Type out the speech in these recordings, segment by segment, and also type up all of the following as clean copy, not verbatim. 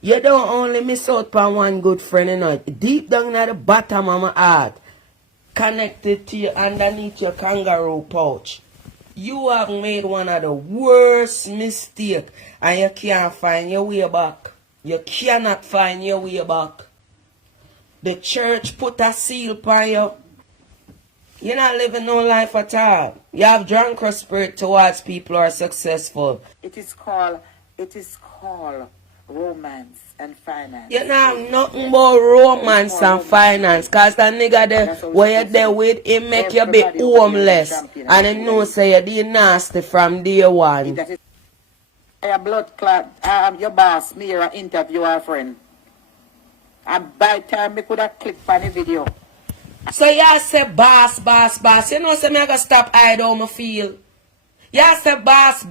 You don't only miss out on one good friend, you know. Deep down at the bottom of my heart, connected to you underneath your kangaroo pouch, you have made one of the worst mistakes and you can't find your way back. You cannot find your way back. The church put a seal on you. You're not living no life at all. You have drunken spirit towards people who are successful. It is called romance and finance. You know nothing but romance and finance. Cause the nigga there where you're there with, he make you be homeless. And he knows say you're the nasty from day one. Your blood clot, your boss, me, or interview our friend. And by the time me could have clicked on the video. So you say boss. You know say me I gotta stop hide how me feel. You say boss,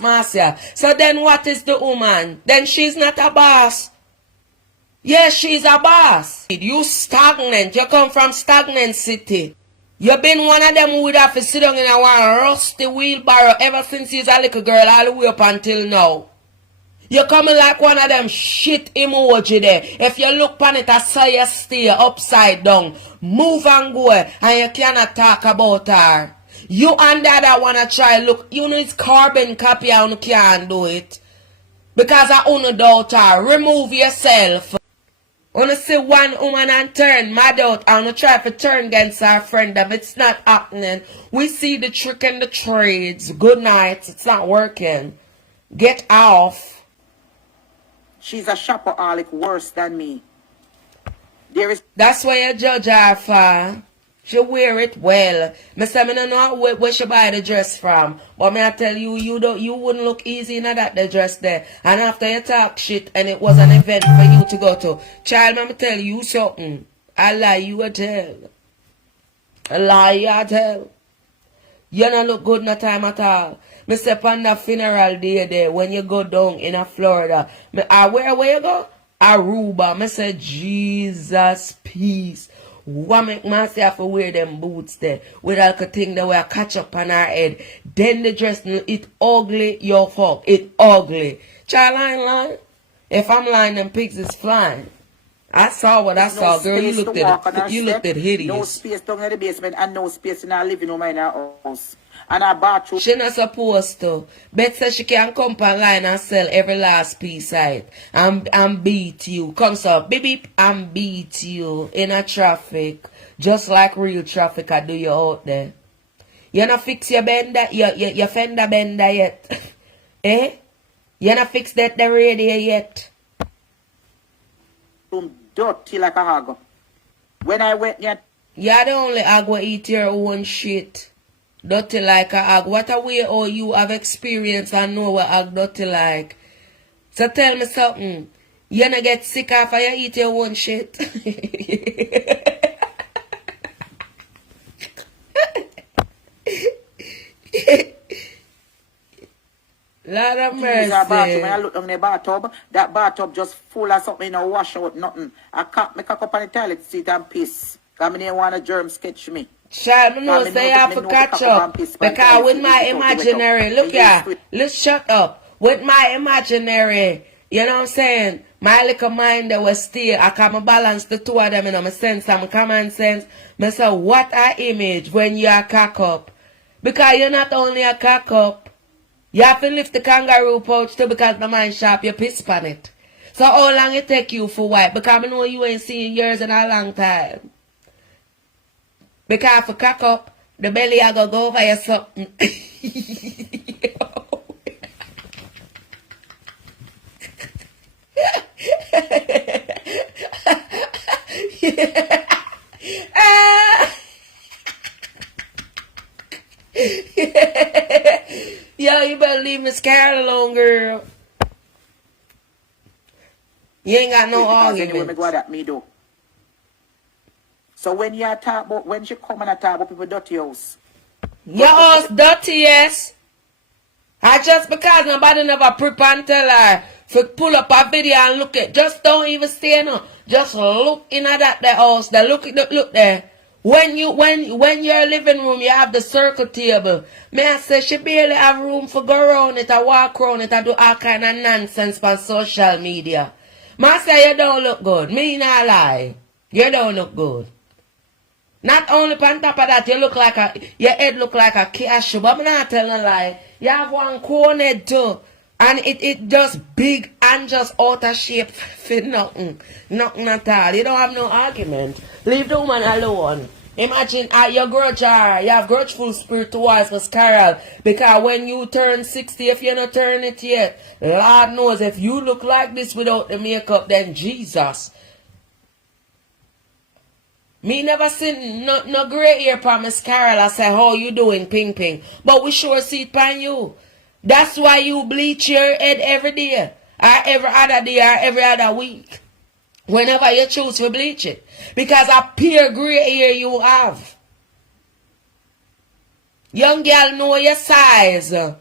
Marcia. So then what is the woman? Then she's not a boss. Yes, she's a boss. You stagnant. You come from stagnant city. You been one of them who would have to sit down in a one rusty wheelbarrow ever since you's a little girl all the way up until now. You coming like one of them shit emoji there. If you look upon it, I saw you stay upside down. Move and go, and you cannot talk about her. You and that wanna try look, you know it's carbon copy and you can't do it. Because I own a daughter. Remove yourself. Wanna see one woman and turn mad out and try to turn against her friend them. It's not happening. We see the trick and the trades. Good night. It's not working. Get off. She's a shopaholic worse than me. That's why you judge her for. She wear it well. Me say me don't know where she buy the dress from. But me I tell you, you wouldn't look easy in that the dress there. And after you talk shit and it was an event for you to go to. Child, me tell you something. I lie you a tell. A lie you a tell. You don't look good no time at all. Me say on the funeral day there when you go down in Florida. Where you go? Aruba. Me say Jesus peace. What make Marcia have to wear them boots there with all the thing that will catch up on her head. Then the dress, it ugly, your fuck. It ugly. Child, I ain't lying. If I'm lying, them pigs is flying. I saw what I saw, girl. You looked at hideous. No space down in the basement and no space in our living room in our house. And our bathroom. She not supposed to. Bet says she can come online and sell every last piece out. And beat you. Come so, beep beep, and beat you in a traffic. Just like real traffic I do you out there. You not fix your bender, your fender bender yet. Eh? You not fix that the radio yet. Dirty like a hog. When I went yet. You the only hog will eat your own shit. Dirty like a hog. What a way all you have experience and know what hog dirty like. So tell me something. You not get sick after you eat your own shit. Lord of mercy. When I look down the bathtub, that bathtub just full of something, no wash out, nothing. I can't make up on the toilet seat and piss. Because I didn't want a germ sketch me. Child, me know say you have to catch up. Because with my imaginary, look here, let's shut up. With my imaginary, you know what I'm saying? My little mind that was still, I can balance the two of them, you know, my sense and my common sense. I say, what a image when you are cock up. Because you're not only a cock up, you have to lift the kangaroo pouch too because the mind sharp, you piss on it. So how long it take you for wipe? Because I know you ain't seen yours in a long time. Because for cock up, the belly I go over you something. Yo, you better leave Miss Carol alone, girl. You ain't got no argument. Anyway, what that me do. So when you talk about, when she come and talk about people dirty house. Your house dirty, yes. I just because nobody never prepare and tell her to pull up a video and look at. Just don't even stay no. Just look in at that house. Look there. When your living room, you have the circle table. Me I say she barely have room for go around it, I walk around it, I do all kind of nonsense on social media. Me I say you don't look good. Me not lie. You don't look good. Not only on top of that, your head look like a cashew, but I'm not telling a lie. You have one cone head too. And it just big and just out of shape for nothing. Nothing at all. You don't have no argument. Leave the woman alone. Imagine you grudge her. You have grudgeful spirit towards Miss Carol. Because when you turn 60, if you not turn it yet, Lord knows if you look like this without the makeup, then Jesus. Me never seen no gray hair from Miss Carol. I say, how you doing, ping ping? But we sure see it pan you. That's why you bleach your head every day, or every other day, or every other week. Whenever you choose to bleach it. Because a pure gray hair you have. Young girl know your size. Look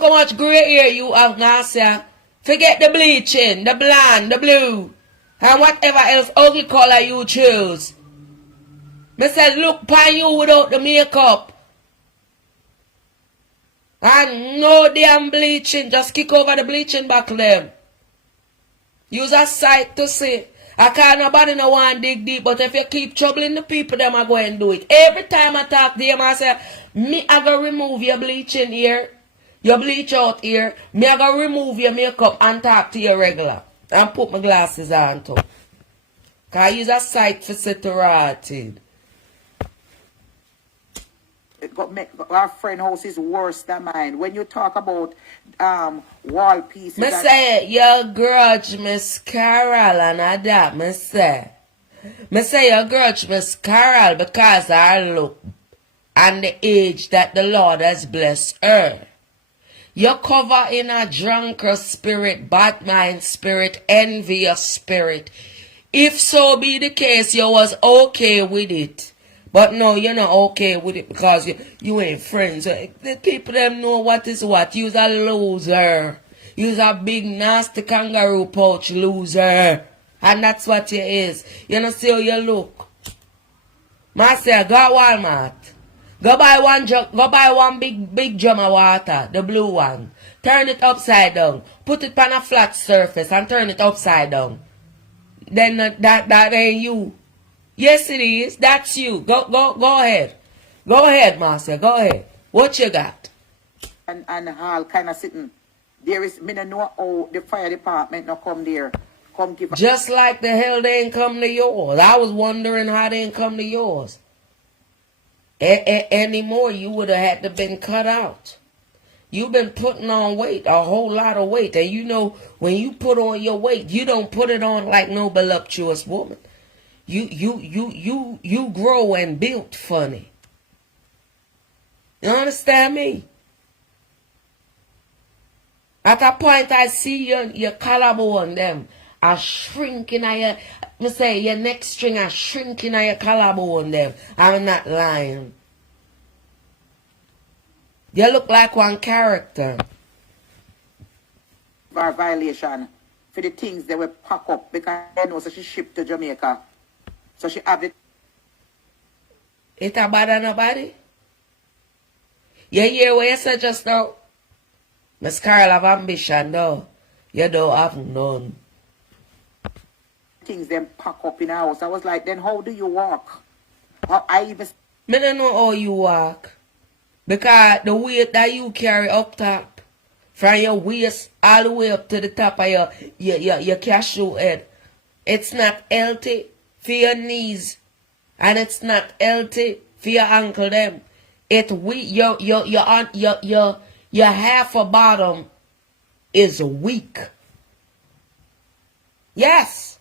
how much gray hair you have, Marcia. Forget the bleaching, the blonde, the blue, and whatever else ugly color you choose. Me say look pan you without the makeup. And no damn bleaching. Just kick over the bleaching back them. Use a sight to see. I can't nobody no want dig deep. But if you keep troubling the people, them are going to do it. Every time I talk to them, I say, me I go remove your bleaching here. Your bleach out here. Me I go remove your makeup and talk to you regular. And put my glasses on too. Because I use a sight for sit rotted. Our friend house is worse than mine. When you talk about wall pieces, me say you grudge Miss Carol and that me say you grudge Miss Carol because her look and the age that the Lord has blessed her. You cover in a drunkard spirit, bad mind spirit, envious spirit. If so be the case, you was okay with it. But no, you're not okay with it because you ain't friends. The people them know what is what. You's a loser. You's a big nasty kangaroo pouch loser. And that's what you is. You know see how you look. Marcia, go to Walmart. Go buy one big drum of water, the blue one. Turn it upside down. Put it on a flat surface and turn it upside down. Then that ain't you. Yes, it is. That's you. Go ahead. Go ahead, Marcia. Go ahead. What you got? And Hall kind of sitting. There is, me no know how the fire department no come there. Come give. Just like the hell they ain't come to yours. I was wondering how they ain't come to yours. Anymore, you would have had to been cut out. You've been putting on weight, a whole lot of weight. And you know, when you put on your weight, you don't put it on like no voluptuous woman. You grow and built funny. You understand me? At a point I see your collarbone them are shrinking at your, me say your neck string are shrinking at your collarbone them. I'm not lying. You look like one character. Our violation for the things they will pack up because I know so she shipped to Jamaica. So she have it. It a bother nobody? You hear what you said just now? Miss Carol have ambition though. You don't have none. Things them pack up in the house. I was like, then how do you walk? I even. Me don't know how you walk. Because the weight that you carry up top, from your waist all the way up to the top of your cashew head, it's not healthy for your knees, and it's not healthy for your ankle them. Your half a bottom is weak. Yes.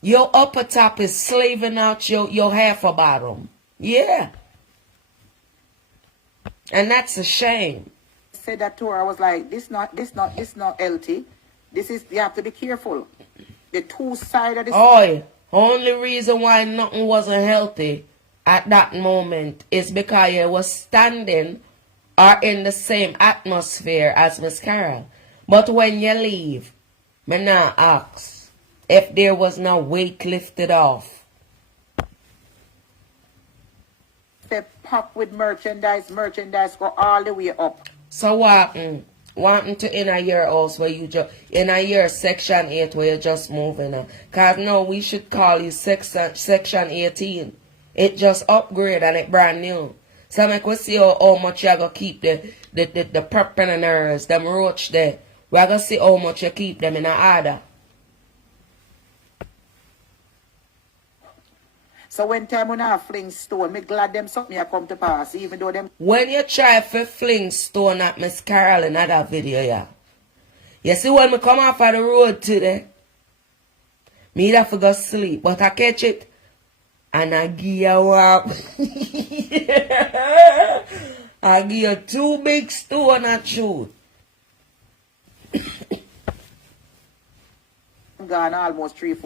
Your upper top is slaving out your half a bottom. Yeah. And that's a shame. I said that to her. I was like, this not healthy. This is, you have to be careful. The two sides of the. Oh, only reason why nothing wasn't healthy at that moment is because you was standing or in the same atmosphere as Miss Carol. But when you leave, me now ask if there was no weight lifted off. they pack with merchandise go all the way up. So what to in a year house where you just in a year section 8 where you're just moving cause no, we should call you section 18. It just upgrade and it brand new. So make we see how much you gonna keep the purpeners, them roach there. We are gonna see how much you keep them in a order. So when time when I fling stone, me glad them something I come to pass, even though them. When you try to fling stone at Miss Carol in that video, yeah. You see when me come off of the road today, me have to go sleep, but I catch it and I give you up. I give you 2 big stone at shoot. Gone almost 3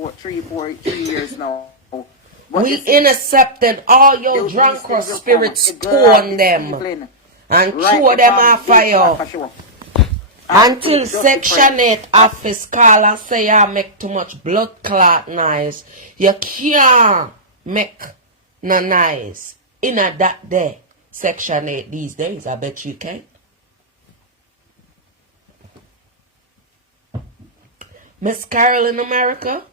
years now. But we intercepted all your drunken spirits, stone them, and throw them off fire. Until Section 8 office call and say you make too much blood clot noise. You can't make no noise. In a that day, Section 8 these days, I bet you can. Miss Carol in America,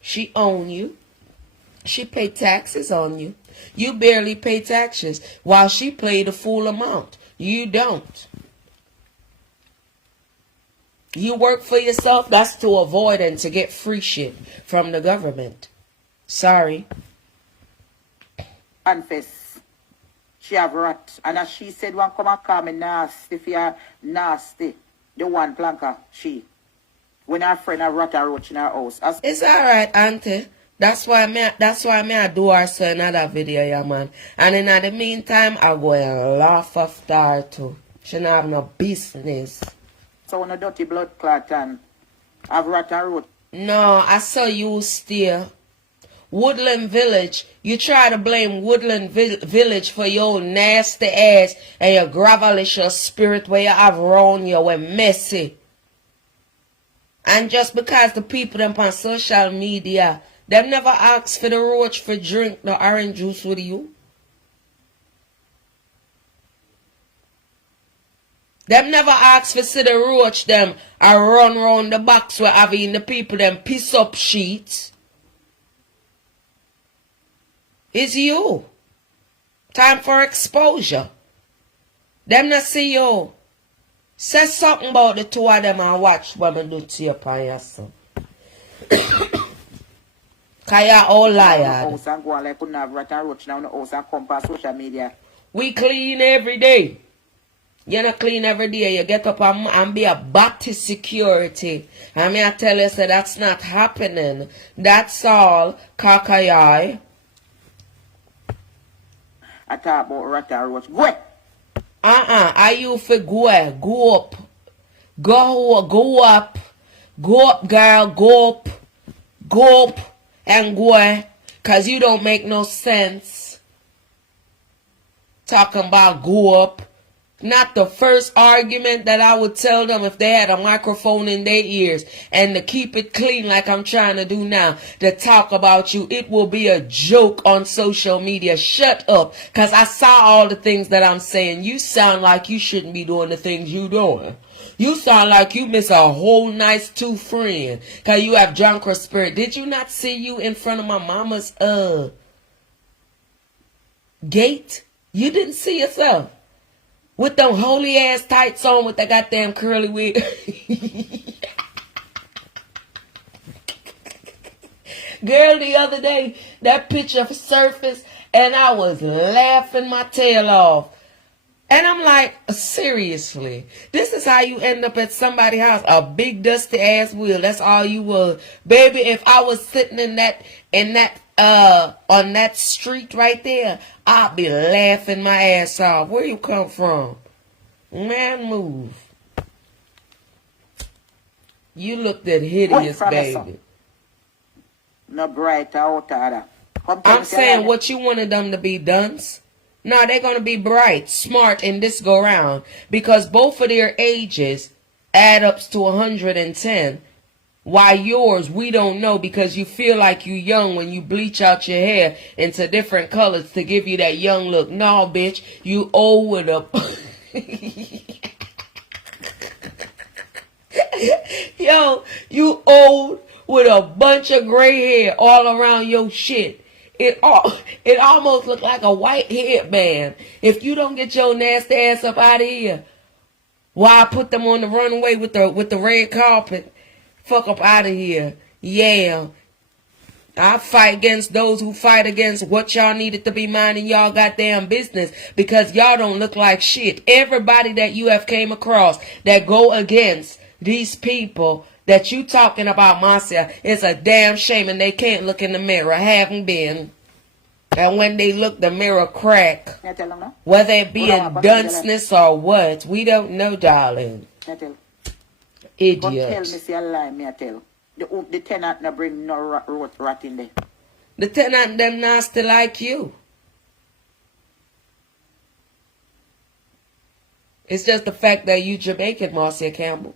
she own you. She pay taxes on you. You barely pay taxes while she pay the full amount. You don't. You work for yourself. That's to avoid and to get free shit from the government. Sorry. Confess. She have rat. And as she said, one come and call me nasty if you're nasty. The one planker, she. When her friend a rat a roach in her house. It's alright, auntie. That's why I do her so another video, yeah, man. And in the meantime, I go and laugh after her too. She don't have no business. So when a dirty blood clot and have rat and roach. No, I saw you steal. Woodland Village. You try to blame Woodland Village for your nasty ass and your gravelish spirit where you have around you were messy. And just because the people them on social media, them never ask for the roach for drink the orange juice with you. Them never ask for see the roach them and run round the box where having the people them piss up sheets. It's you. Time for exposure. Them not see you. Say something about the two of them and watch what I do to you upon yourself. Cause you're all liar. We clean every day. You not clean every day. You get up and be a body security. And me I tell you, so that's not happening. That's all, Kakayai. I talk about rat and roach. Go! Are you for go up? Go up. Go up. Go up, girl. Go up. Go up and go. Cause you don't make no sense. Talking about go up. Not the first argument that I would tell them if they had a microphone in their ears and to keep it clean like I'm trying to do now, to talk about you. It will be a joke on social media. Shut up. Because I saw all the things that I'm saying. You sound like you shouldn't be doing the things you doing. You sound like you miss a whole nice 2 friend. Because you have drunken spirit. Did you not see you in front of my mama's gate? You didn't see yourself. With them holy ass tights on with the goddamn curly wig. Girl, the other day, that picture surfaced and I was laughing my tail off. And I'm like, seriously, this is how you end up at somebody's house, a big dusty ass wheel. That's all you was. Baby, if I was sitting on that street right there, I'd be laughing my ass off. Where you come from? Man, move. You looked at hideous, baby. No bright out of I'm saying what you wanted them to be, dunce. No, they're going to be bright, smart in this go round. Because both of their ages add up to 110. Why yours, we don't know because you feel like you young when you bleach out your hair into different colors to give you that young look. No, bitch, you old with a... Yo, you old with a bunch of gray hair all around your shit. It almost look like a white headband. If you don't get your nasty ass up out of here, why put them on the runway with the red carpet? Fuck up out of here. Yeah. I fight against those who fight against what y'all needed to be minding y'all goddamn business because y'all don't look like shit. Everybody that you have came across that go against these people that you talking about, Marcia, is a damn shame and they can't look in the mirror. Haven't been. And when they look, the mirror crack. Whether it be a dunceness or what, we don't know, darling. Idiot. But tell me, say a lie, me I tell. The tenant no bring no rat in there. The tenant them nasty like you. It's just the fact that you Jamaican, Marcia Campbell.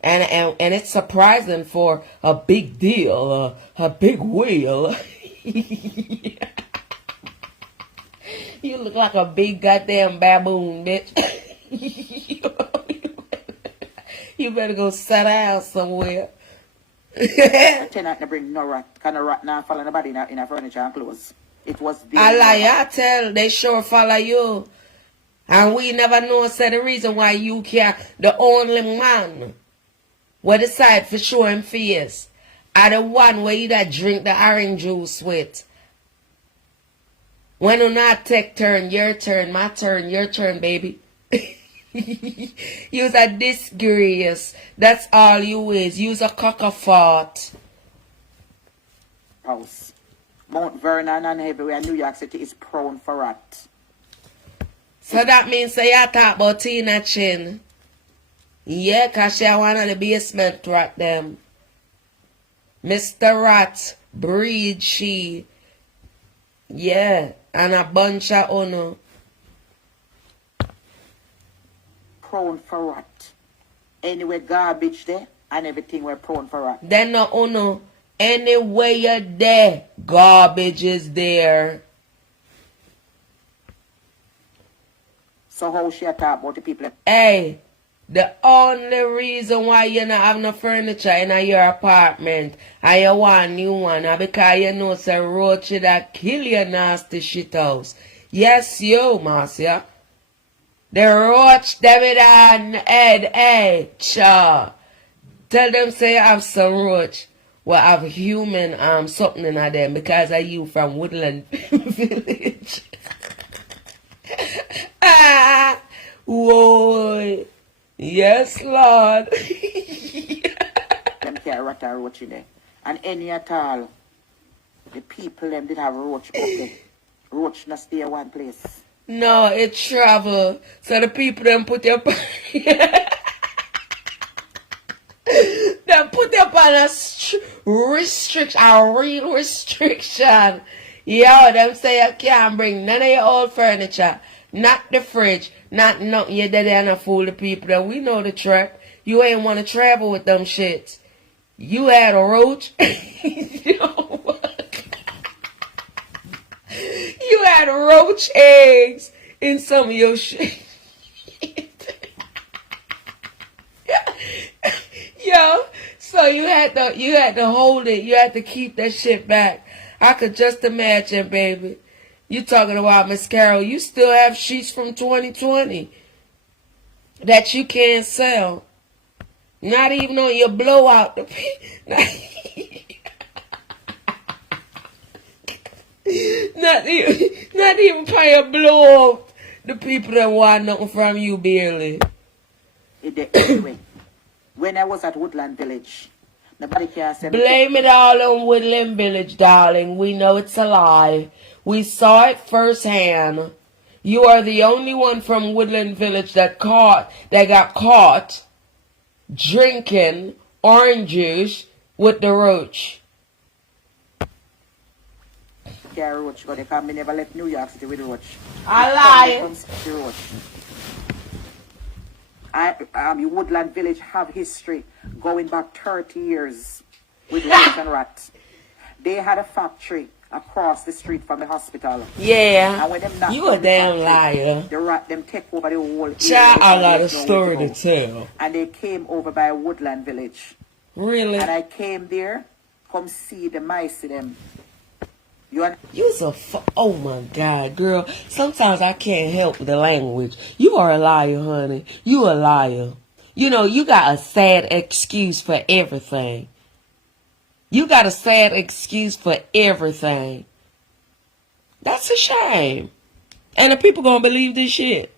And it's surprising for a big deal, a big wheel. You look like a big goddamn baboon, bitch. You better go sit down somewhere. Tenant to bring no rat. Can a rat now follow nobody in a furniture and clothes? It was I lie, I tell, they sure follow you. And we never know said the reason why you can't, the only man where decide for show him face are the one where you that drink the orange juice with. When you not take turn, your turn, my turn, your turn, baby. You's a disgrace. That's all you is. You's a cockafort. House. Mount Vernon and everywhere, New York City is prone for rat. So that means say you talk about Tina Chin. Yeah, cause she one of the basement rat them. Mr. Rat, breed she. Yeah, and a bunch of uno. Prone for rat. Anyway, garbage there and everything we're prone for rat. Then no uno. Anywhere you're there, garbage is there. So how she talk about the people? Hey, the only reason why you not have no furniture in your apartment and you want new one is because you know say roach that kill your nasty shit house. Yes, you, Marcia. The roach them in on head, hey, cha. Tell them say you have some roach. Well, I have human something in them because of you from Woodland Village. Ah, whoa. Yes, Lord. Them can't rat or roach in there. And any at all, the people them did have roach up there. Roach not stay one place. No, it travel. So the people them put up them put up on a restriction, a real restriction. Yo, them say you can't bring none of your old furniture. Not the fridge, not nothing. You did and fool the people. That we know the trap. You ain't want to travel with them shits. You had a roach. You know what? You had roach eggs in some of your shit. Yo, so you had to hold it. You had to keep that shit back. I could just imagine, baby. You talking about Miss Carol, you still have sheets from 2020 that you can't sell. Not even on your blowout. Not even for your blowout. The people that want nothing from you barely. Anyway, when I was at Woodland Village, nobody can say... Blame it all on Woodland Village, darling. We know it's a lie. We saw it firsthand. You are the only one from Woodland Village that got caught drinking orange juice with the roach. Yeah, roach, because they can't never left New York City with roach. I lie. Woodland Village have history going back 30 years. with roach and rats. They had a factory across the street from the hospital. Yeah. And when them knocked You a down the damn factory, liar. the rat them take over the whole area. Child, I got a There's story nowhere to go. tell. And they came over by Woodland Village. Really? And I came there, come see the mice them. You's a oh my God, girl. Sometimes I can't help the language. You are a liar, honey. You a liar. You know, you got a sad excuse for everything. You got a sad excuse for everything. That's a shame. And the people gonna believe this shit.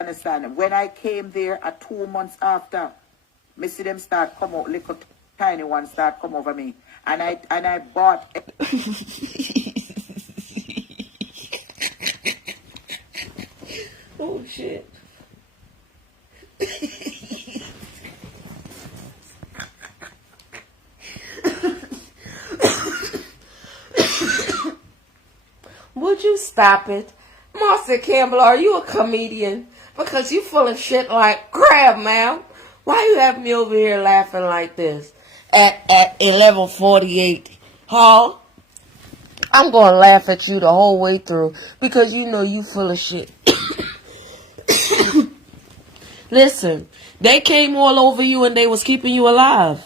Understand? When I came there at 2 months after, me see them start come out, little tiny ones start come over me. And I bought oh shit. Would you stop it? Marcia Campbell, are you a comedian? Because you full of shit like crap, ma'am. Why you have me over here laughing like this at 11:48? Huh? I'm going to laugh at you the whole way through because you know you full of shit. Listen, they came all over you and they was keeping you alive.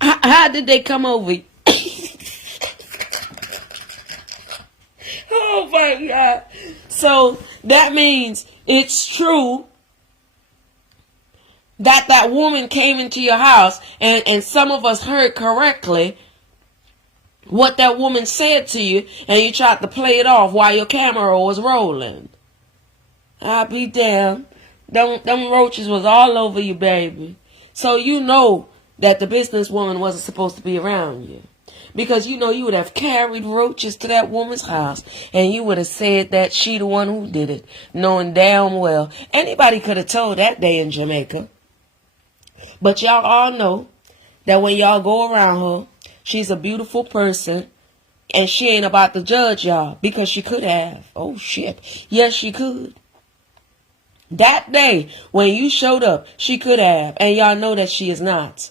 How did they come over you? Oh my God. So that means it's true that that woman came into your house and some of us heard correctly what that woman said to you and you tried to play it off while your camera was rolling. I'll be damned. Them roaches was all over you, baby. So you know that the businesswoman wasn't supposed to be around you. Because you know you would have carried roaches to that woman's house and you would have said that she the one who did it, knowing damn well anybody could have told that day in Jamaica. But y'all all know that when y'all go around her, she's a beautiful person and she ain't about to judge y'all because she could have. Oh shit. Yes, she could. That day when you showed up, she could have, and y'all know that she is not.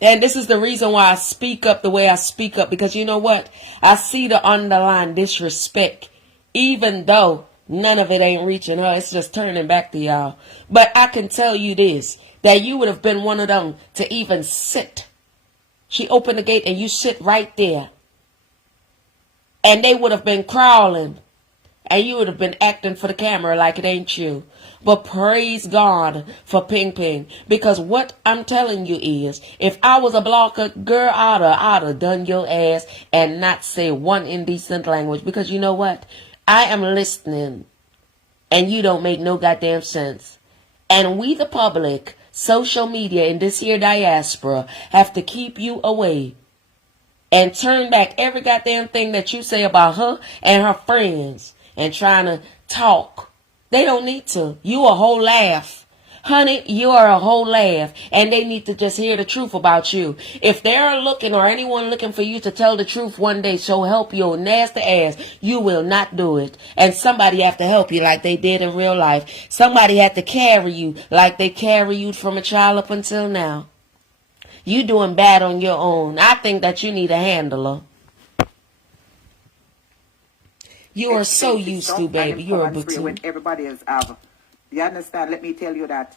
And this is the reason why I speak up the way I speak up. Because you know what? I see the underlying disrespect. Even though none of it ain't reaching her. It's just turning back to y'all. But I can tell you this. That you would have been one of them to even sit. She opened the gate and you sit right there. And they would have been crawling. And you would have been acting for the camera like it ain't you. But praise God for Ping Ping. Because what I'm telling you is, if I was a blocker, girl, I'd have done your ass and not say one indecent language. Because you know what? I am listening. And you don't make no goddamn sense. And we the public, social media, and this here diaspora have to keep you away. And turn back every goddamn thing that you say about her and her friends. And trying to talk. They don't need to. You a whole laugh. Honey, you are a whole laugh. And they need to just hear the truth about you. If they're looking or anyone looking for you to tell the truth one day, so help your nasty ass, you will not do it. And somebody have to help you like they did in real life. Somebody had to carry you like they carry you from a child up until now. You doing bad on your own. I think that you need a handler. You are so used to, baby. You're a button. When everybody else have. You understand? Let me tell you that.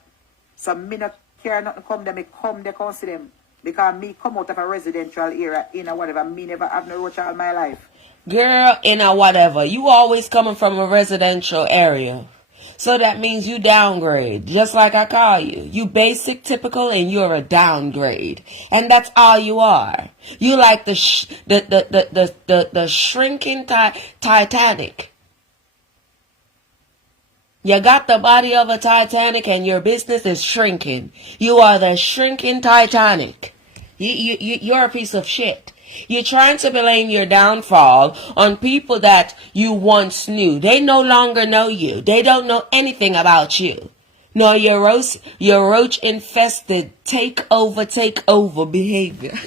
Some me not care nothing come them, me come they come see them. Because me come out of a residential area, in a whatever, me never have no roach all my life. Girl, in a whatever. You always coming from a residential area. So that means you downgrade, just like I call you. You basic, typical, and you're a downgrade. And that's all you are. You like the shrinking Titanic. You got the body of a Titanic and your business is shrinking. You are the shrinking Titanic. You're a piece of shit. You're trying to blame your downfall on people that you once knew. They no longer know you. They don't know anything about you. No, your roach-infested take over behavior.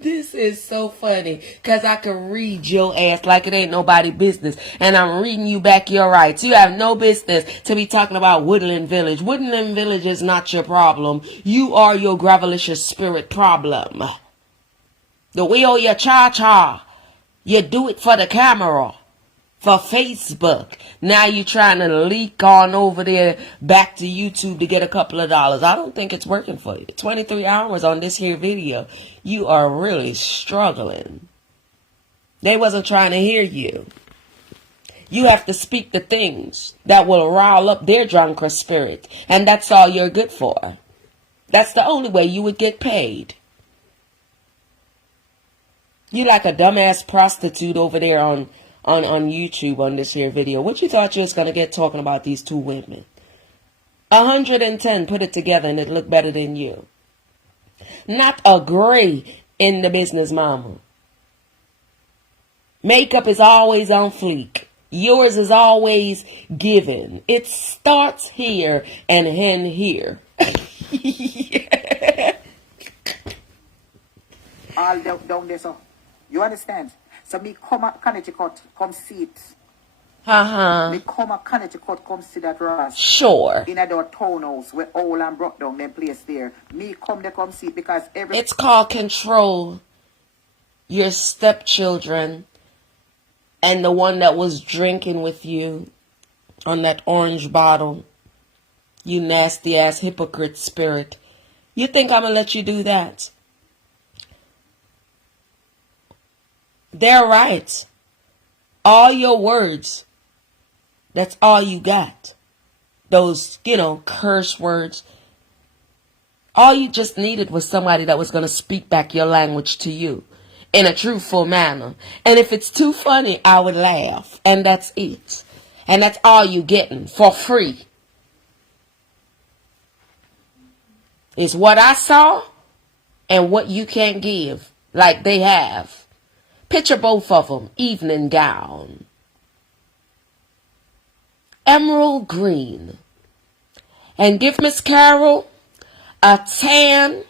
This is so funny, because I can read your ass like it ain't nobody business. And I'm reading you back your rights. You have no business to be talking about Woodland Village. Woodland Village is not your problem. You are your gravelicious spirit problem. The way you cha-cha, you do it for the camera, for Facebook. Now you trying to leak on over there back to YouTube to get a couple of dollars. I don't think it's working for you. 23 hours on this here video. You are really struggling. They wasn't trying to hear you. You have to speak the things that will rile up their drunken spirit. And that's all you're good for. That's the only way you would get paid. You like a dumbass prostitute over there on YouTube on this here video. What you thought you was going to get talking about these two women? 110 put it together and it looked better than you. Not a gray in the business, mama. Makeup is always on fleek. Yours is always given. It starts here and end here. All down there, so. You understand? So me come at Connecticut, come see it. Me come at Connecticut, come see that Ross. Sure. In a townhouse where all and brought down them place there. Me come there, come see it because every... It's called control. Your stepchildren and the one that was drinking with you on that orange bottle. You nasty ass hypocrite spirit. You think I'm gonna let you do that? They're right. All your words. That's all you got. Those, curse words. All you just needed was somebody that was going to speak back your language to you in a truthful manner. And if it's too funny, I would laugh. And that's it. And that's all you getting for free. It's what I saw and what you can't give like they have. Picture both of them, evening gown. Emerald green. And give Miss Carol a tan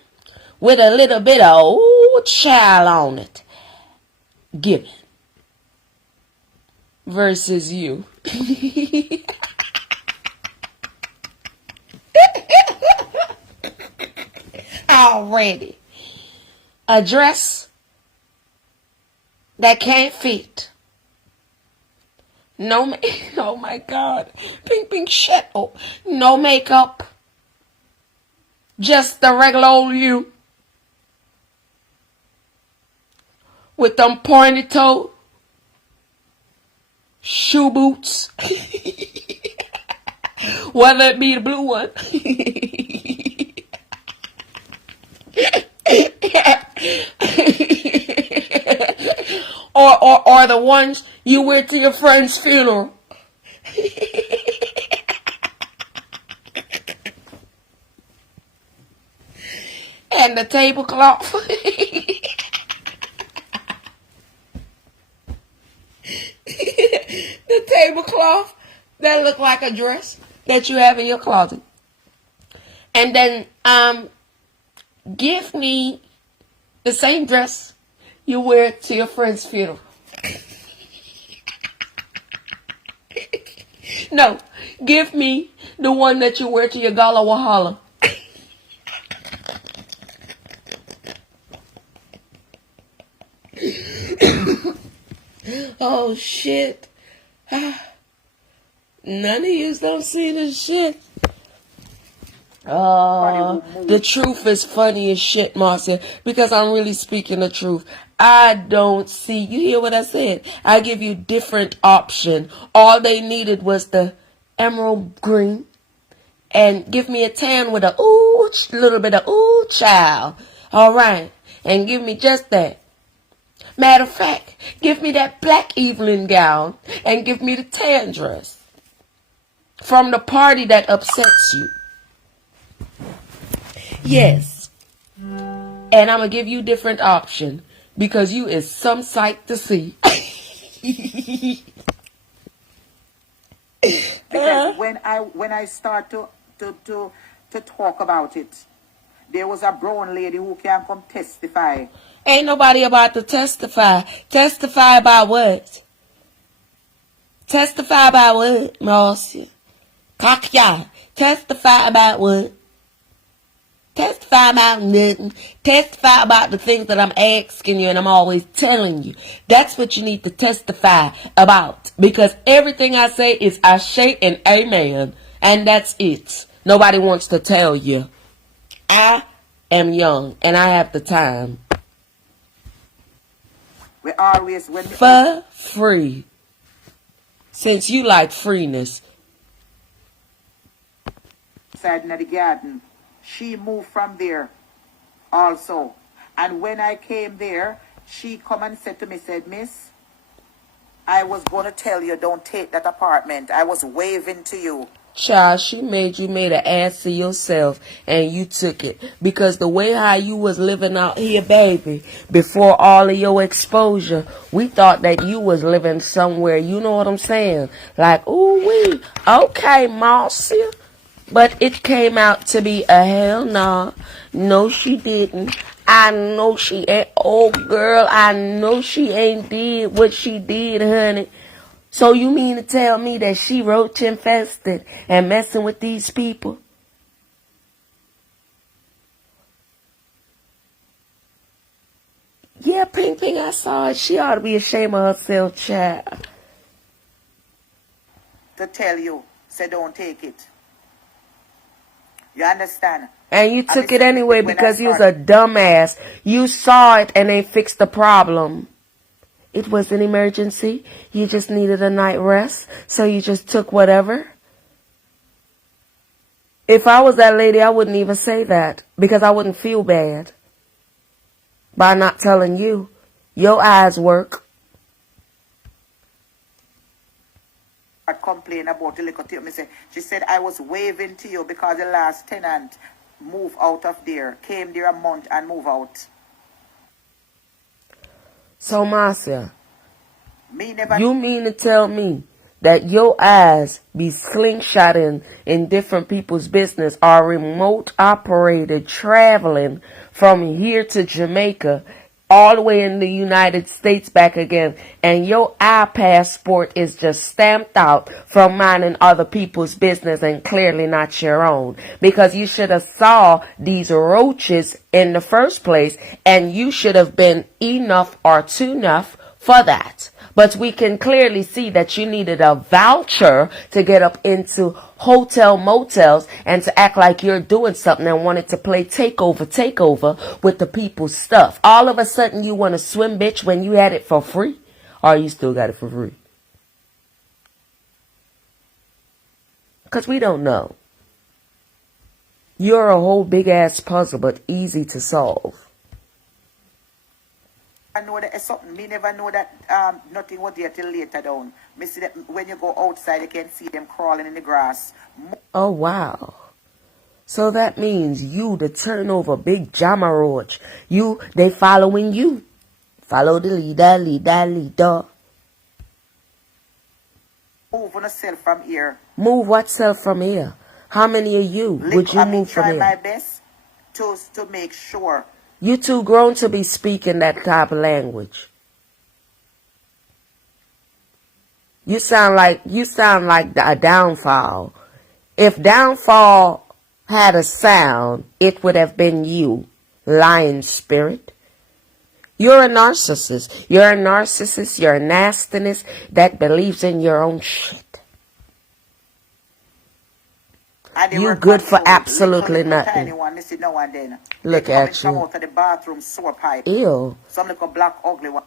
with a little bit of old child on it. Give it. Versus you. Already. A dress that can't fit. No, oh my God. Pink shit. Oh, no makeup. Just the regular old you. With them pointy toe. Shoe boots. Whether it be the blue one. or the ones you wear to your friend's funeral. And the tablecloth. The tablecloth that look like a dress that you have in your closet. And then give me the same dress you wear to your friend's funeral. No, give me the one that you wear to your gala wahala. Oh shit. None of you don't see this shit. The truth is funny as shit, Marcia, because I'm really speaking the truth. I don't see, you hear what I said? I give you different option. All they needed was the emerald green and give me a tan with a little bit of child. All right. And give me just that. Matter of fact, give me that black evening gown and give me the tan dress from the party that upsets you. Yes. And I'm going to give you different option because you is some sight to see. Because when I start to talk about it, there was a brown lady who can come testify. Ain't nobody about to testify. Testify about what? Testify about what, Marcia? Cockya. Testify about what? Testify about nothing. Testify about the things that I'm asking you and I'm always telling you. That's what you need to testify about. Because everything I say is ashe and amen. And that's it. Nobody wants to tell you. I am young and I have the time. We always, when For free. Since you like freeness. inside in the garden, she moved from there also. And when I came there, she come and said to me, said, Miss, I was going to tell you, don't take that apartment. I was waving to you. Child, she made an ass of yourself and you took it. Because the way how you was living out here, baby, before all of your exposure, we thought that you was living somewhere, you know what I'm saying? Like, ooh wee, okay, Marcia. But it came out to be a hell nah. No, she didn't. I know she ain't. Oh, girl, I know she ain't did what she did, honey. So you mean to tell me that she roach infested and messing with these people? Yeah, Ping Ping, I saw it. She ought to be ashamed of herself, child. To tell you, say don't take it. You understand? And you took it anyway because you was a dumbass. You saw it and they fixed the problem. It was an emergency. You just needed a night rest. So you just took whatever. If I was that lady, I wouldn't even say that. Because I wouldn't feel bad. By not telling you. Your eyes work. I complain about the little thing. She said, I was waving to you because the last tenant moved out of there. Came there a month and moved out. So, Marcia, You mean to tell me that your eyes be slingshotting in different people's business are remote operated traveling from here to Jamaica all the way in the United States back again, and your eye passport is just stamped out from minding other people's business and clearly not your own, because you should have saw these roaches in the first place and you should have been enough or too enough for that. But we can clearly see that you needed a voucher to get up into hotel motels and to act like you're doing something and wanted to play takeover with the people's stuff. All of a sudden you want to swim, bitch, when you had it for free? Or you still got it for free? Because we don't know. You're a whole big ass puzzle, but easy to solve. I know that it's something. Me never know that nothing was there till later down. Me see that when you go outside, you can see them crawling in the grass. Oh, wow. So that means you, the turnover, big Jama Roach. They following you. Follow the leader. Move on yourself from here. Move what self from here? How many of you would you move from here? Try my best to make sure. You too grown to be speaking that type of language. You sound like a downfall. If downfall had a sound, it would have been you, lion spirit. You're a narcissist. You're a narcissist. You're a nastiness that believes in your own shit. You good for absolutely nothing. Look at you. Out of the bathroom sewer pipe. Ew. Some little black ugly one.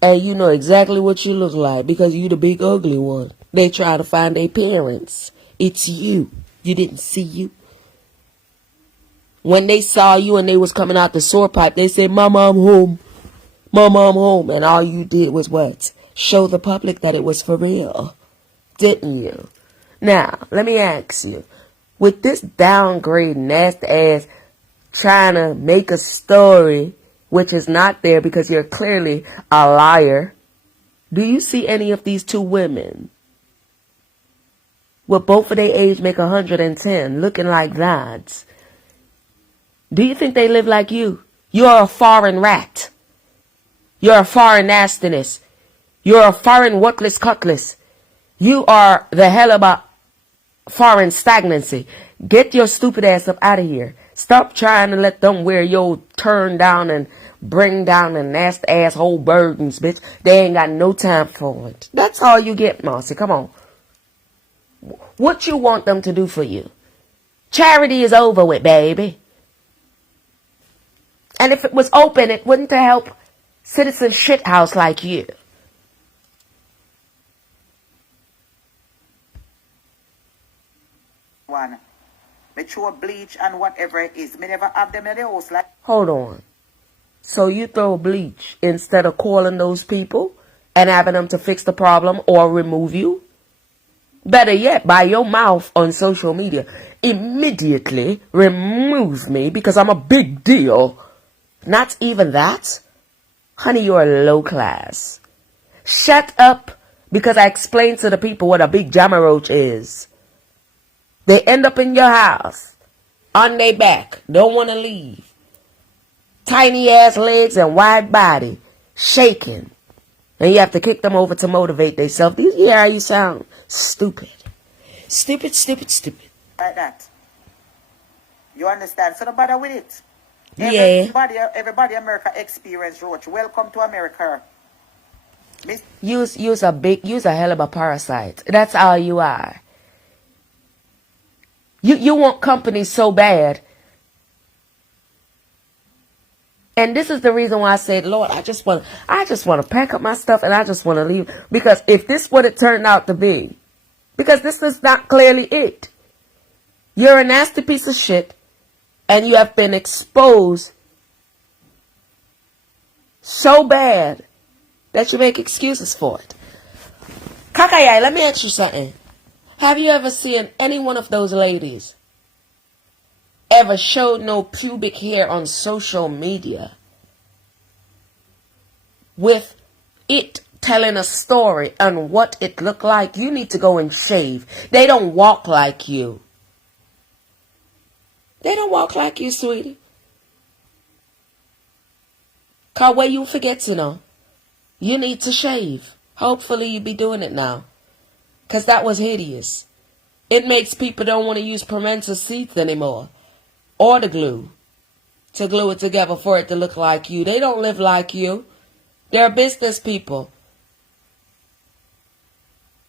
Hey, you know exactly what you look like because you the big ugly one. They try to find their parents. It's you. You didn't see you. When they saw you and they was coming out the sewer pipe, they said, Mama, I'm home. Mama, I'm home. And all you did was what? Show the public that it was for real. Didn't you? Now, let me ask you, with this downgrade, nasty ass, trying to make a story which is not there because you're clearly a liar, do you see any of these two women with both of their age make 110 looking like that? Do you think they live like you? You're a foreign rat. You're a foreign nastiness. You're a foreign Wotliss Cvtlass. You are the hell of a foreign stagnancy. Get your stupid ass up out of here. Stop trying to let them wear your turn down and bring down the nasty asshole burdens, bitch. They ain't got no time for it. That's all you get, Marcia. Come on. What you want them to do for you? Charity is over with, baby. And if it was open, it wouldn't help citizen shithouse like you. One. Me throw bleach and whatever it is. Me never have them in the house like. Hold on. So you throw bleach instead of calling those people and having them to fix the problem or remove you? Better yet, by your mouth on social media, immediately remove me because I'm a big deal. Not even that? Honey, you're low class. Shut up because I explained to the people what a big jammer roach is. They end up in your house, on their back, don't want to leave. Tiny ass legs and wide body, shaking. And you have to kick them over to motivate themselves. Do you hear how you sound? Stupid. Stupid, stupid, stupid. Like that. You understand? So don't bother with it. Yeah. Everybody America experience roach. Welcome to America. Use a hell of a parasite. That's all you are. You want company so bad. And this is the reason why I said, Lord, I just want to pack up my stuff and I just want to leave. Because if this what it turned out to be, because this is not clearly it. You're a nasty piece of shit and you have been exposed so bad that you make excuses for it. Kakayai, let me ask you something. Have you ever seen any one of those ladies ever showed no pubic hair on social media with it telling a story on what it looked like? You need to go and shave. They don't walk like you. They don't walk like you, sweetie. Cause where you forget to know, you need to shave. Hopefully you be doing it now. Because that was hideous. It makes people don't want to use Permental seats anymore. Or the glue. To glue it together for it to look like you. They don't live like you. They're business people.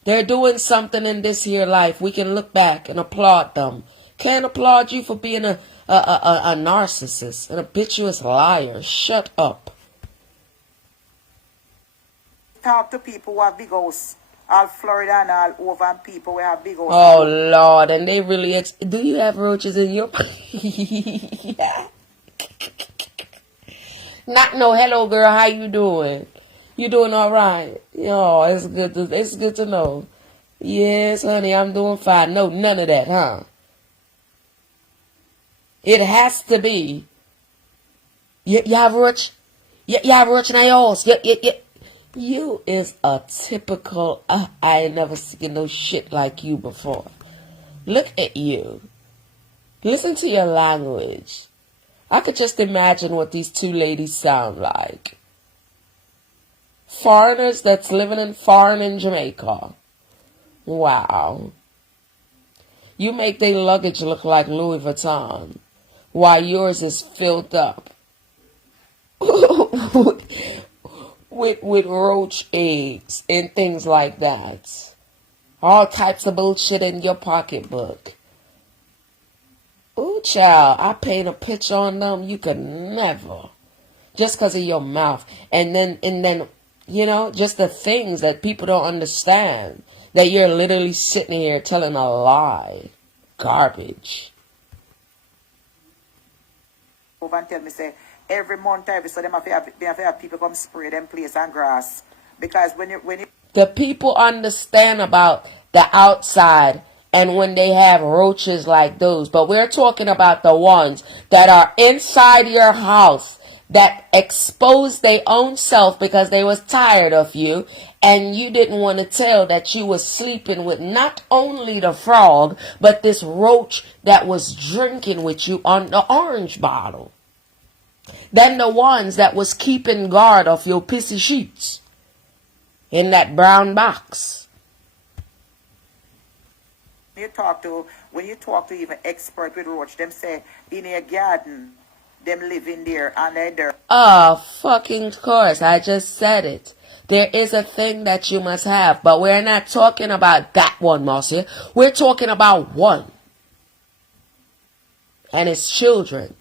They're doing something in this here life. We can look back and applaud them. Can't applaud you for being a narcissist. An habituous liar. Shut up. Talk to people who have big house. All Florida and all over and people who have big house. Oh, Lord. And they really... do you have roaches in your... yeah. Not no hello, girl. How you doing? You doing all right? Oh, it's good to know. Yes, honey, I'm doing fine. No, none of that, huh? It has to be. You have roach? You have roach in your house? You is a typical, I ain't never seen no shit like you before. Look at you. Listen to your language. I could just imagine what these two ladies sound like. Foreigners that's living in Jamaica. Wow. You make their luggage look like Louis Vuitton, while yours is filled up with roach eggs and things like that. All types of bullshit in your pocketbook. Ooh, child, I paint a picture on them you could never. Just because of your mouth. And then, you know, just the things that people don't understand. That you're literally sitting here telling a lie. Garbage. Over and tell me, say, every month, so them have people come spray them place and grass. Because when you... The people understand about the outside and when they have roaches like those. But we're talking about the ones that are inside your house that exposed their own self because they was tired of you, and you didn't want to tell that you was sleeping with not only the frog, but this roach that was drinking with you on the orange bottle. Then the ones that was keeping guard of your pissy sheets in that brown box. When you talk to even expert with roach, them say in a garden, them live in there and they're there. Oh, fucking course. I just said it. There is a thing that you must have, but we're not talking about that one, Marcia. We're talking about one. And it's children.